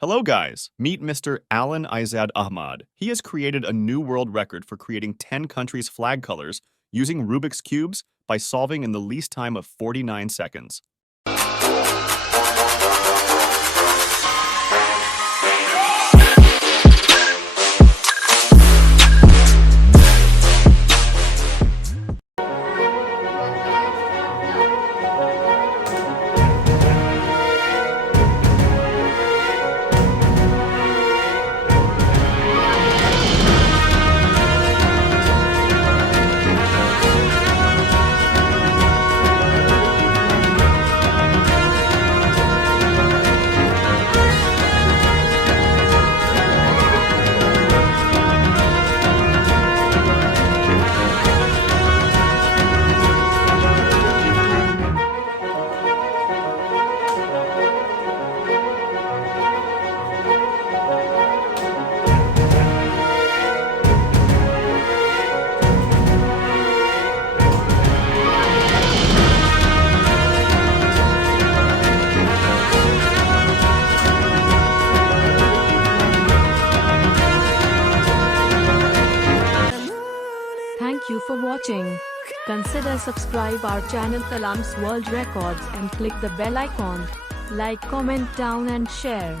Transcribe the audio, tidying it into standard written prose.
Hello guys, meet Mr. AYZAD AHMAD. He has created a new world record for creating 10 countries' flag colors using Rubik's cubes by solving in the least time of 49 seconds. Thank you for watching. Consider subscribe our channel Kalams World Records and click the bell icon. Like, comment down and share.